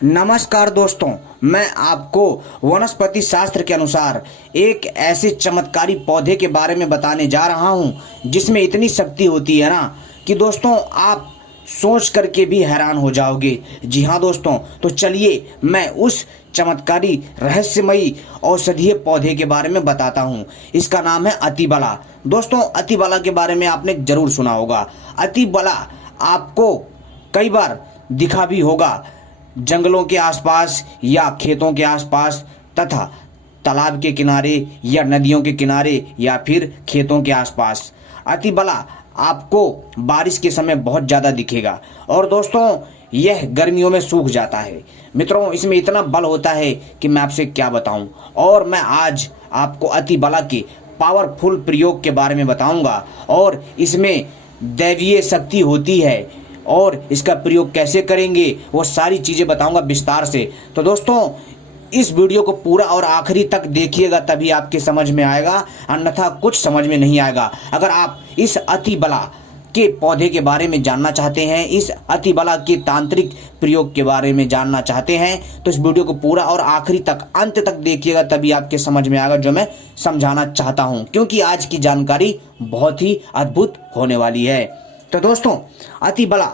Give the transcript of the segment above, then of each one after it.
नमस्कार दोस्तों, मैं आपको वनस्पति शास्त्र के अनुसार एक ऐसे चमत्कारी पौधे के बारे में बताने जा रहा हूं जिसमें इतनी शक्ति होती है ना कि दोस्तों आप सोच करके भी हैरान हो जाओगे। जी हाँ दोस्तों, तो चलिए मैं उस चमत्कारी रहस्यमयी औषधीय पौधे के बारे में बताता हूँ। इसका नाम है अतिबला। दोस्तों अतिबला के बारे में आपने जरूर सुना होगा। अतिबला आपको कई बार दिखा भी होगा जंगलों के आसपास या खेतों के आसपास तथा तालाब के किनारे या नदियों के किनारे या फिर खेतों के आसपास। अतिबला आपको बारिश के समय बहुत ज़्यादा दिखेगा और दोस्तों यह गर्मियों में सूख जाता है। मित्रों इसमें इतना बल होता है कि मैं आपसे क्या बताऊं। और मैं आज आपको अतिबला के पावरफुल प्रयोग के बारे में बताऊंगा और इसमें दैवीय शक्ति होती है और इसका प्रयोग कैसे करेंगे वो सारी चीज़ें बताऊंगा विस्तार से। तो दोस्तों इस वीडियो को पूरा और आखिरी तक देखिएगा, तभी आपके समझ में आएगा, अन्यथा कुछ समझ में नहीं आएगा। अगर आप इस अतिबला के पौधे के बारे में जानना चाहते हैं, इस अतिबला के तांत्रिक प्रयोग के बारे में जानना चाहते हैं, तो इस वीडियो को पूरा और आखिरी तक अंत तक देखिएगा, तभी आपके समझ में आएगा जो मैं समझाना चाहता हूं, क्योंकि आज की जानकारी बहुत ही अद्भुत होने वाली है। तो दोस्तों अतिबला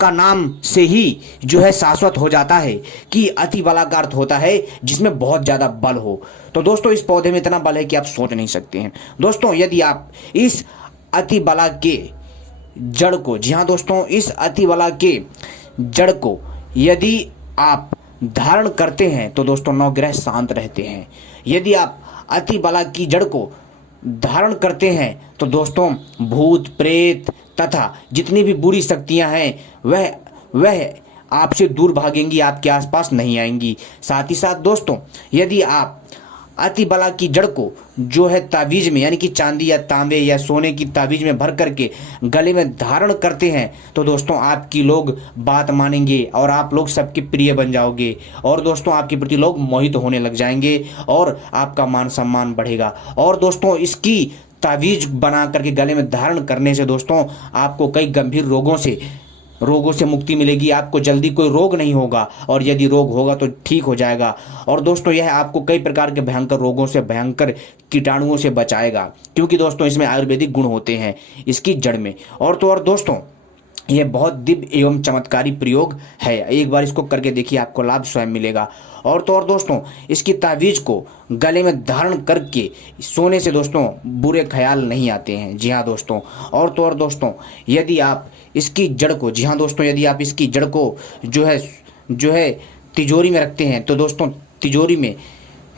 का नाम से ही जो है शाश्वत हो जाता है कि अतिबला का अर्थ होता है जिसमें बहुत ज़्यादा बल हो। तो दोस्तों इस पौधे में इतना बल है कि आप सोच नहीं सकते हैं। दोस्तों यदि आप इस अतिबला के जड़ को, जी हाँ दोस्तों, इस अतिबला के जड़ को यदि आप धारण करते हैं तो दोस्तों नवग्रह शांत रहते हैं। यदि आप अतिबला की जड़ को धारण करते हैं तो दोस्तों भूत प्रेत तथा जितनी भी बुरी शक्तियां हैं वह आपसे दूर भागेंगी, आपके आसपास नहीं आएंगी। साथ ही साथ दोस्तों यदि आप अतिबला की जड़ को जो है ताबीज में, यानी कि चांदी या तांबे या सोने की ताबीज में भर करके गले में धारण करते हैं तो दोस्तों आपकी लोग बात मानेंगे और आप लोग सबके प्रिय बन जाओगे और दोस्तों आपके प्रति लोग मोहित होने लग जाएंगे और आपका मान सम्मान बढ़ेगा। और दोस्तों इसकी ताबीज बना करके गले में धारण करने से दोस्तों आपको कई गंभीर रोगों से मुक्ति मिलेगी। आपको जल्दी कोई रोग नहीं होगा और यदि रोग होगा तो ठीक हो जाएगा। और दोस्तों यह आपको कई प्रकार के भयंकर रोगों से, भयंकर कीटाणुओं से बचाएगा, क्योंकि दोस्तों इसमें आयुर्वेदिक गुण होते हैं इसकी जड़ में। और दोस्तों यह बहुत दिव्य एवं चमत्कारी प्रयोग है। एक बार इसको करके देखिए, आपको लाभ स्वयं मिलेगा। और दोस्तों इसकी तावीज को गले में धारण करके सोने से दोस्तों बुरे ख्याल नहीं आते हैं। जी हाँ दोस्तों। और दोस्तों यदि आप इसकी जड़ को, जी हाँ दोस्तों, यदि आप इसकी जड़ को जो है तिजोरी में रखते हैं तो दोस्तों तिजोरी में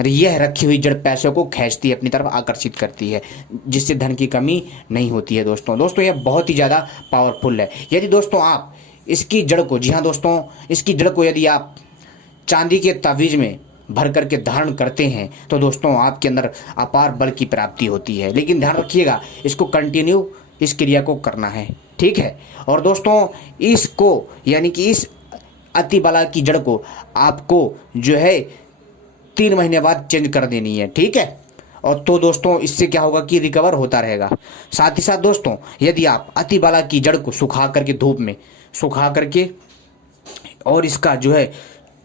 यह रखी हुई जड़ पैसों को खींचती है, अपनी तरफ आकर्षित करती है, जिससे धन की कमी नहीं होती है। दोस्तों यह बहुत ही ज़्यादा पावरफुल है। यदि दोस्तों आप इसकी जड़ को, जी हाँ दोस्तों, इसकी जड़ को यदि आप चांदी के तावीज में भर करके धारण करते हैं तो दोस्तों आपके अंदर अपार बल की प्राप्ति होती है। लेकिन ध्यान रखिएगा, इसको कंटिन्यू इस क्रिया को करना है, ठीक है। और दोस्तों इसको, यानी कि इस अतिबला की जड़ को आपको जो है 3 महीने बाद चेंज कर देनी है, ठीक है। और तो दोस्तों इससे क्या होगा कि रिकवर होता रहेगा। साथ ही साथ दोस्तों यदि आप अतिबला की जड़ को सुखा करके, धूप में सुखा करके और इसका जो है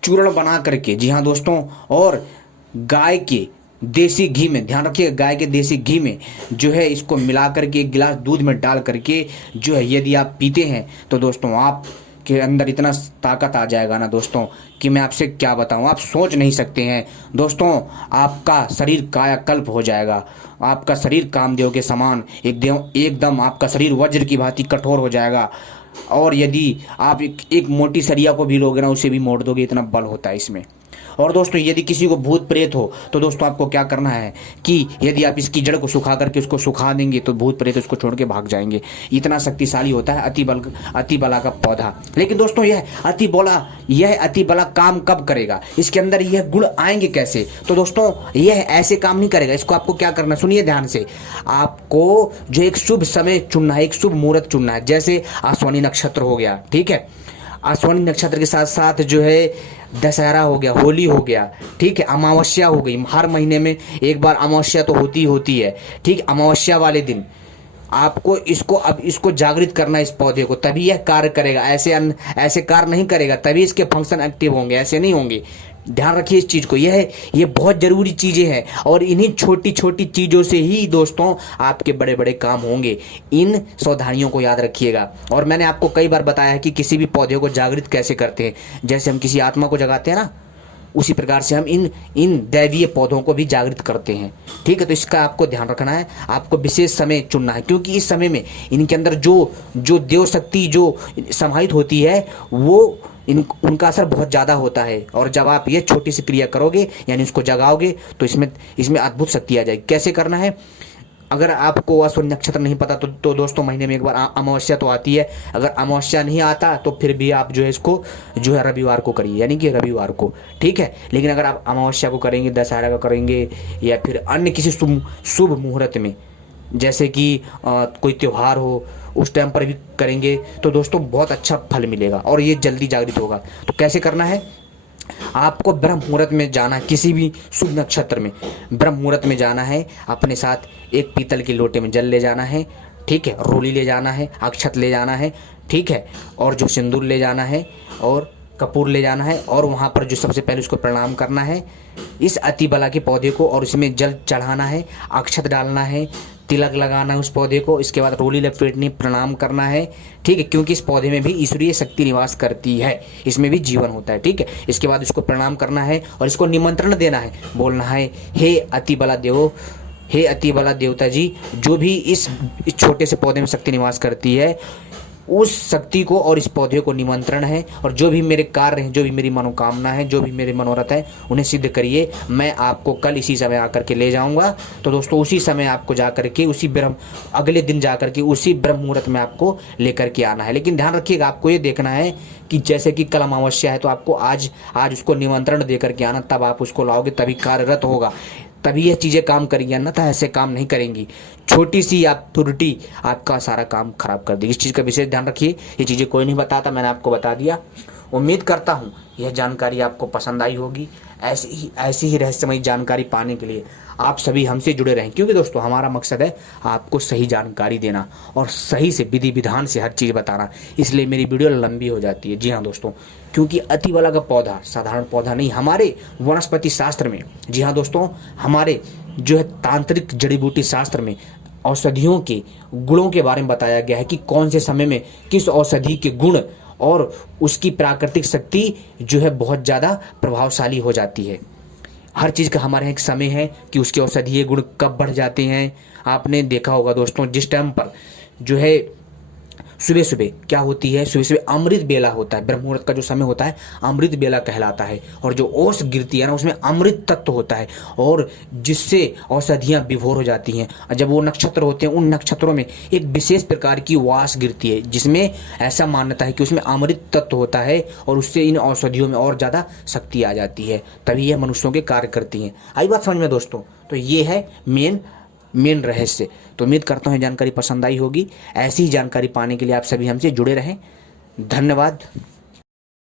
चूर्ण बना करके, जी हाँ दोस्तों, और गाय के देसी घी में, ध्यान रखिए गाय के देसी घी में जो है इसको मिला करके एक गिलास दूध में डाल करके जो है यदि आप पीते हैं तो दोस्तों आप के अंदर इतना ताकत आ जाएगा ना दोस्तों कि मैं आपसे क्या बताऊं, आप सोच नहीं सकते हैं। दोस्तों आपका शरीर कायाकल्प हो जाएगा, आपका शरीर कामदेव के समान एकदम आपका शरीर वज्र की भांति कठोर हो जाएगा। और यदि आप एक मोटी सरिया को भी लोगे ना, उसे भी मोड़ दोगे, इतना बल होता है इसमें। और दोस्तों यदि किसी को भूत प्रेत हो तो दोस्तों आपको क्या करना है कि यदि आप इसकी जड़ को सुखा करके उसको सुखा देंगे तो भूत प्रेत उसको छोड़ के भाग जाएंगे। इतना शक्तिशाली होता है अतिबला का पौधा। लेकिन दोस्तों यह अतिबला काम कब करेगा, इसके अंदर यह गुण आएंगे कैसे? तो दोस्तों यह ऐसे काम नहीं करेगा। इसको आपको क्या करना, सुनिए ध्यान से। आपको जो एक शुभ समय चुनना है, एक शुभ मुहूर्त चुनना है। जैसे आश्विनी नक्षत्र हो गया, ठीक है, आश्विनी नक्षत्र के साथ साथ जो है दशहरा हो गया, होली हो गया, ठीक है, अमावस्या हो गई। हर महीने में एक बार अमावस्या तो होती है, ठीक। अमावस्या वाले दिन आपको इसको जागृत करना है, इस पौधे को, तभी यह कार्य करेगा। ऐसे कार्य नहीं करेगा, तभी इसके फंक्शन एक्टिव होंगे, ऐसे नहीं होंगे। ध्यान रखिए इस चीज को, ये बहुत जरूरी चीजें हैं और इन्हीं छोटी छोटी चीजों से ही दोस्तों आपके बड़े बड़े काम होंगे। इन सावधानियों को याद रखिएगा। और मैंने आपको कई बार बताया है कि किसी भी पौधे को जागृत कैसे करते हैं। जैसे हम किसी आत्मा को जगाते हैं ना, उसी प्रकार से हम इन दैवीय पौधों को भी जागृत करते हैं। ठीक है, तो इसका आपको ध्यान रखना है। आपको विशेष समय चुनना है, क्योंकि इस समय में इनके अंदर जो देव शक्ति जो समाहित होती है वो उनका असर बहुत ज़्यादा होता है। और जब आप ये छोटी सी क्रिया करोगे, यानी उसको जगाओगे, तो इसमें अद्भुत शक्ति आ जाएगी। कैसे करना है? अगर आपको अश्विन नक्षत्र नहीं पता तो दोस्तों महीने में एक बार अमावस्या तो आती है। अगर अमावस्या नहीं आता तो फिर भी आप जो है इसको जो है रविवार को करिए, यानी कि रविवार को। ठीक है, लेकिन अगर आप अमावस्या को करेंगे, दशहरा का करेंगे, या फिर अन्य किसी शुभ मुहूर्त में, जैसे कि कोई त्यौहार हो, उस टाइम पर भी करेंगे, तो दोस्तों बहुत अच्छा फल मिलेगा और ये जल्दी जागृत होगा। तो कैसे करना है? आपको ब्रह्म मुहूर्त में जाना है, किसी भी शुभ नक्षत्र में ब्रह्म मुहूर्त में जाना है। अपने साथ एक पीतल के लोटे में जल ले जाना है। ठीक है, रोली ले जाना है, अक्षत ले जाना है। ठीक है, और जो सिंदूर ले जाना है और कपूर ले जाना है, और वहाँ पर जो सबसे पहले उसको प्रणाम करना है, इस अतिबला के पौधे को, और उसमें जल चढ़ाना है, अक्षत डालना है, तिलक लगाना है उस पौधे को। इसके बाद रोली लपेटनी, प्रणाम करना है। ठीक है, क्योंकि इस पौधे में भी ईश्वरीय शक्ति निवास करती है, इसमें भी जीवन होता है। ठीक है, इसके बाद इसको प्रणाम करना है और इसको निमंत्रण देना है, बोलना है, हे अतिबला देवो, हे अतिबला देवता जी, जो भी इस छोटे से पौधे में शक्ति निवास करती है, उस शक्ति को और इस पौधे को निमंत्रण है, और जो भी मेरे कार्य हैं, जो भी मेरी मनोकामना है, जो भी मेरे मनोरथ है, उन्हें सिद्ध करिए। मैं आपको कल इसी समय आकर के ले जाऊंगा। तो दोस्तों उसी समय आपको जाकर के अगले दिन जाकर के उसी ब्रह्म मुहूर्त में आपको लेकर के आना है। लेकिन ध्यान रखिएगा, आपको ये देखना है कि जैसे कि कल अमावस्या है, तो आपको आज उसको निमंत्रण दे करके आना, तब आप उसको लाओगे, तभी कार्यरत होगा, तभी यह चीज़ें काम करेंगी, अन्यथा ऐसे काम नहीं करेंगी। छोटी सी आप त्रुटि आपका सारा काम खराब कर देगी। इस चीज़ का विशेष ध्यान रखिए। ये चीज़ें कोई नहीं बताता, मैंने आपको बता दिया। उम्मीद करता हूँ यह जानकारी आपको पसंद आई होगी। ऐसी ही रहस्यमयी जानकारी पाने के लिए आप सभी हमसे जुड़े रहें, क्योंकि दोस्तों हमारा मकसद है आपको सही जानकारी देना और सही से विधि विधान से हर चीज़ बताना। इसलिए मेरी वीडियो लंबी हो जाती है। जी हाँ दोस्तों, क्योंकि अतिबला का पौधा साधारण पौधा नहीं, हमारे वनस्पति शास्त्र में, जी हाँ दोस्तों, हमारे जो है तांत्रिक जड़ी बूटी शास्त्र में औषधियों के गुणों के बारे में बताया गया है कि कौन से समय में किस औषधि के गुण और उसकी प्राकृतिक शक्ति जो है बहुत ज़्यादा प्रभावशाली हो जाती है। हर चीज़ का हमारे यहाँ एक समय है कि उसके औषधीय गुण कब बढ़ जाते हैं। आपने देखा होगा दोस्तों, जिस टाइम पर जो है सुबह सुबह क्या होती है, सुबह सुबह अमृत बेला होता है, ब्रह्म मुहूर्त का जो समय होता है अमृत बेला कहलाता है, और जो ओस गिरती है ना उसमें अमृत तत्व होता है, और जिससे औषधियाँ विभोर हो जाती हैं। और जब वो नक्षत्र होते हैं, उन नक्षत्रों में एक विशेष प्रकार की वास गिरती है, जिसमें ऐसा मान्यता है कि उसमें अमृत तत्व होता है, और उससे इन औषधियों में और ज़्यादा शक्ति आ जाती है, तभी यह मनुष्यों के कार्य करती हैं। आई बात समझ में दोस्तों? तो ये है मेन रहस्य। तो उम्मीद करता हूँ जानकारी पसंद आई होगी। ऐसी ही जानकारी पाने के लिए आप सभी हमसे जुड़े रहें। धन्यवाद।